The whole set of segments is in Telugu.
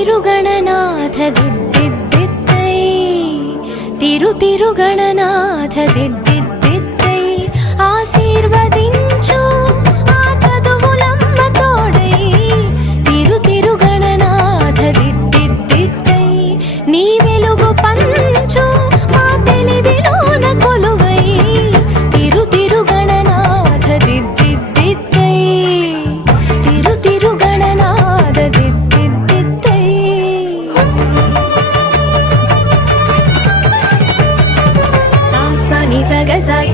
తిరుగణనాథ దిద్దిద్దిద్దై తిరుగణనాథ దిద్దిద్దిద్దై ఆశీర్వదించు ఆ చదువులమ్మ తోడై తిరుగణనాథ దిద్దిద్దిద్దై నీ వెలుగు పంచు మా తెలివిలోన కొలువై తిరుగణనాథ దిద్దిద్దిద్దై తిరుగణనాథ దిద్దిద్దిద్దై సాని సగ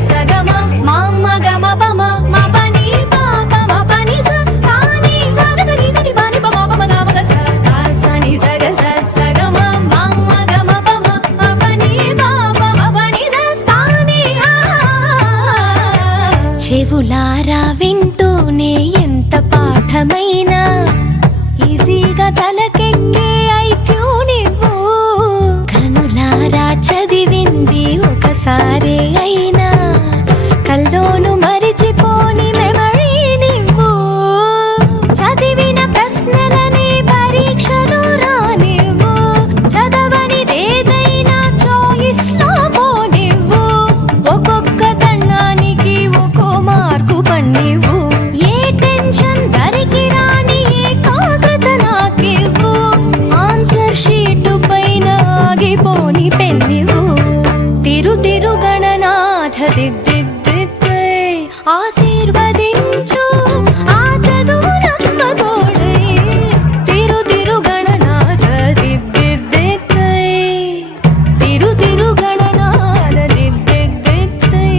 సగమ మామ గమ పమ మ పని పాప మ పని సాని సగ సని సని పని పమ పమ గమ గ సాని సగ సగమ మామ గమ పమ మ పని పాప మ పని సాని చెవులారా వింటూనే ఎంత పాఠమైనా ఈజీగా తలకెక్కే ఐక్యూనివ్వు కనులారా చదివింది ఒకసారే అయినా కల్లోను మరిచిపోని మెమరీ నివ్వు చదివిన ప్రశ్నలని పరీక్షలు రానివ్వు చదవనిదేదైనా చాయిస్ లో పోనివ్వు ఒక్కొక్క దండానికి ఒక్కో మార్కు పన్నివ్వు ఏ టెన్షన్ దరికి రాని ఏకాగ్రత నాకివ్వు ఆన్సర్ షీటు పైన ఆగిపోని పెన్నివ్వు తిరుగణనాథ దిద్దిద్దిద్దై ఆశీర్వదించు ఆ చదువులమ్మ తోడై తిరుగణనాథ దిద్దిద్దిద్దై తిరుగణనాథ దిద్దిద్దిద్దై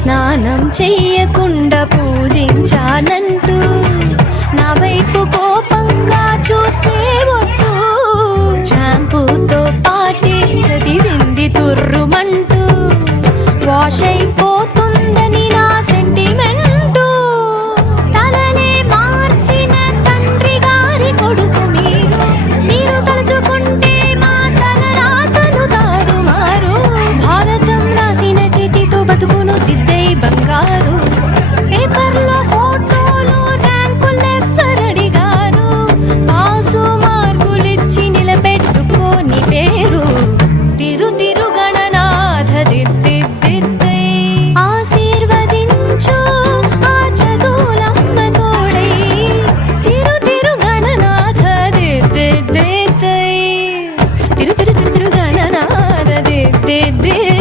స్నానం చెయ్యకుండా పూజించానంటూ నా వైపు కోపంగా చూస్తే వద్దు షాంపూతో పాటే చదివింది తుర్రుమంటూ వాష్ అయిపోతుందని నా సెంటిమెంటు తలలే మార్చిన తండ్రి గారి కొడుకు మీరు తలుచుకుంటే మా తలరాతలు తారుమారు భారతం రాసిన చేతితో బతుకును దిద్దై బంగారు పేపర్లో ఫోటోలు ర్యాంకులెవ్వరడిగారు పాసు మార్కులిచ్చి నిలబెట్టుకోని పేరు తిరుగణనాథ దిద్దిద్దిద్దై ఆశీర్వదించు ఆ చదువులమ్మ తోడై తిరుగణనాథ దిద్దిద్దిద్దై తిరుగణనాథ దిద్దిద్దిద్దై